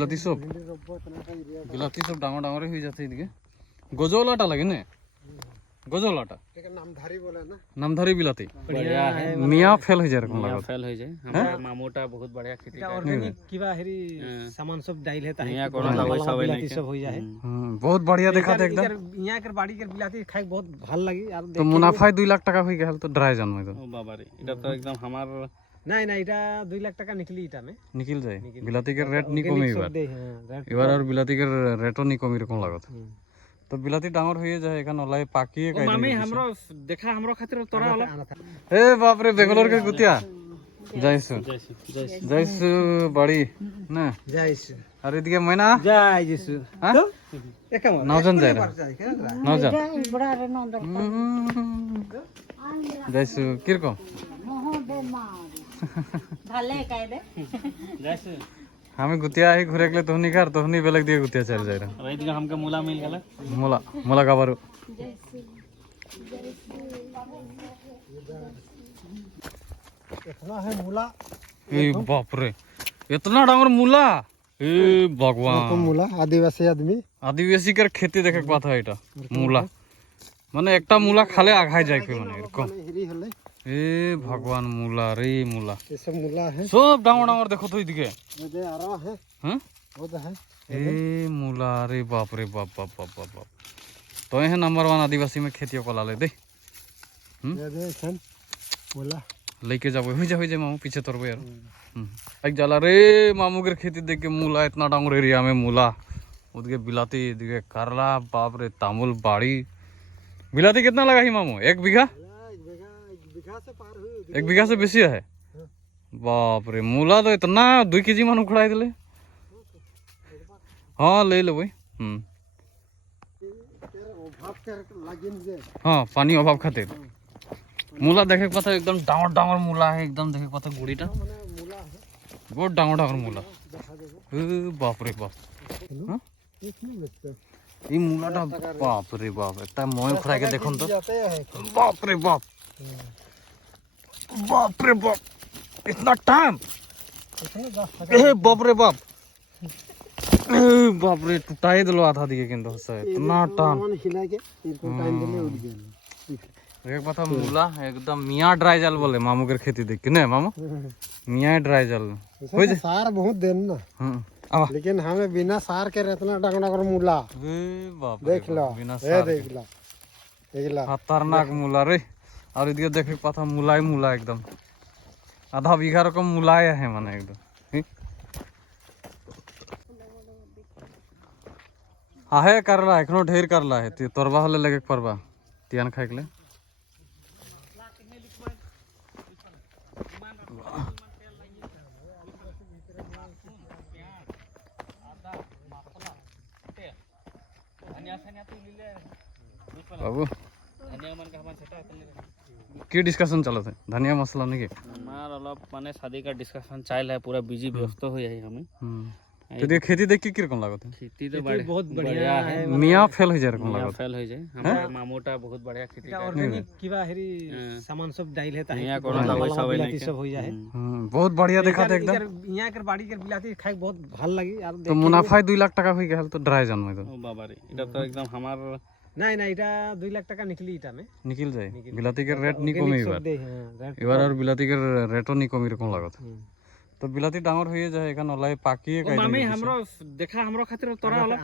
বিলাতি সব ডাঙর ডাঙর হয়ে যাচ্ছে এদিকে গজওয়ালাটা লাগে না গজওয়ালাটা नामधारी बोले ना नामधारी बिलाती बढ़िया है मियाँ फेल हो जाए रकम मियाँ लगा फेल हो जाए हमारा मामूटा बहुत बढ़िया खेती এটা कर অর্গানিক কিবা হেৰি সামান সব ডাইল হে তাহে मियाँ को दवाई सब বিলাতি সব হৈ যায় बहुत बढ़िया देखा था एकदम यहाँ के बाड़ी के बिलाती खाई बहुत ভাল লাগি আর तो मुनाफा 2 लाख टाका हुई गया तो ड्राई जान में तो ओ बाबा रे এটা তো একদম আমার নাই নাই এটা 2 लाख টাকা निकली এটা में निकल जाए बिलाती के रेट नहीं कमी सब दे हां এবার আর बिलाती के रेटो नहीं कमी रकम लागत तो बिलाती डांगर हुई जाए एखान ओलाई पाकिए ओ मामी हमरो देखा हमरो खातिर तोरा वाला ए बाप रे बेंगलोर के गुतिया जाइसु जाइसु बड़ी ना যাইছে আর এদিকে ময়না যাই যেছু হ্যাঁ তো একাম নজন যায় নজন যাইসু কিরকম ভালে কায়দে जैसे আমি গুতিয়া আহি ঘুরে গেলে তোহনি খার তোহনি বেলেগ দিয়ে গুতিয়া চল যাই और इधर हमके मूला मिल गला মোলা মোলা কাবারু इतना है मूला ए बाप रे इतना डांगर मूला ए भगवान तो मूला आदिवासी आदमी आदिवासी कर खेती देखे पाता है এটা मूला মানে একটা मूला খালে আঘায় যায় কি মানে এরকম हिरी हले এ ভগবান मूला রে मूला ये सब मूला है সব ডাঙর ডাঙর দেখো তো এদিকে ये दे आ रहा है হ্যাঁ वो तो है ए मूला रे बाप रे बाप बाप बाप बाप बाप तो ये नंबर 1 आदिवासी में खेती कोला ले दे ये दे छन मूला लेके जाबो हो जाए मामू पीछे तोरबो यार एक जाला रे मामू के खेती देख के मूला इतना डांगर एरिया में मूला उधके बिलाती इधके करला बाप रे तामुल बाड़ी बिलाती कितना लगा ही मामू 1 बीघा से पार हुई 1 बीघा से बेसी है बाप रे मूला तो इतना 2 केजी मान उखड़ाई दिले हाँ ले लो भाई भाग कर लागिन जे हाँ पानी अभाव खातिर मूला देखे के पता एकदम डांगर डांगर मूला है एकदम देखे के पता गुड़ीटा माने मूला है बहुत डांगर डांगर मूला ए बाप रे बाप हाँ ये क्यों बेचते ये मूलाटा बाप रे बाप একটা মই ফ্রাই के দেখুন তো जाते हैं बाप रे बाप इतना टाइम ए बाप रे बाप टूटाई दिलो आधा दिए किंतु हसे इतना टाइम मन हिला के इनको टाइम दिले उड़ गए एक पता मूला एकदम मियाँ ड्राई जाल बोले मामू के खेती देख के ना मामू मियाँ ड्राई जाल हो जाए सार बहुत देन ना आवा लेकिन हमें बिना सार के इतना डांगर डांगर मूला ए बाप रे देख लो बिना ये सार देख लो खतरनाक मूला रे और इधर देखे पता मूला ही मूला एकदम आधा बीघा रकम मूलाया है माने एकदम हाँ है करला एखनो ढेर करला है तोरबा हले लगे परबा तियान खाए के ले बाबू की डिस्कशन चलत है धनिया मसला नहीं के हमार अलग माने शादी का डिस्कशन चल है पूरा बिजी व्यस्त हो जाए हमें तो देख खेती देख के किरकम लागत है खेती तो बहुत बढ़िया है मियाँ फेल हो जाए रकम मियाँ लागत फेल हो जाए हमारा मामूटा बहुत बढ़िया खेती कर ऑर्गेनिक किबा हेरी सामान सब डाइल है ताहे मियाँ को दवाई सब बिलाती सब হৈ যায় बहुत बढ़िया देखा था एकदम यहाँ के बाड़ी के बिलाती खाई बहुत ভাল লাগি আর तो मुनाफा 2 लाख टाका हुई गया तो ड्राई जान में तो ओ बाबा रे এটা তো একদম আমার নাই নাই এটা 2 लाख টাকা निकली এটা में निकल जाए बिलाती के रेट नहीं कमी सब दे हां এবার আর बिलाती के रेटो नहीं कमी रकम लागत तो बिलाती डांगर हुई जाए एखान ओलाई पाकिए ओ मामी हमरो देखा हमरो खातिर तोरा वाला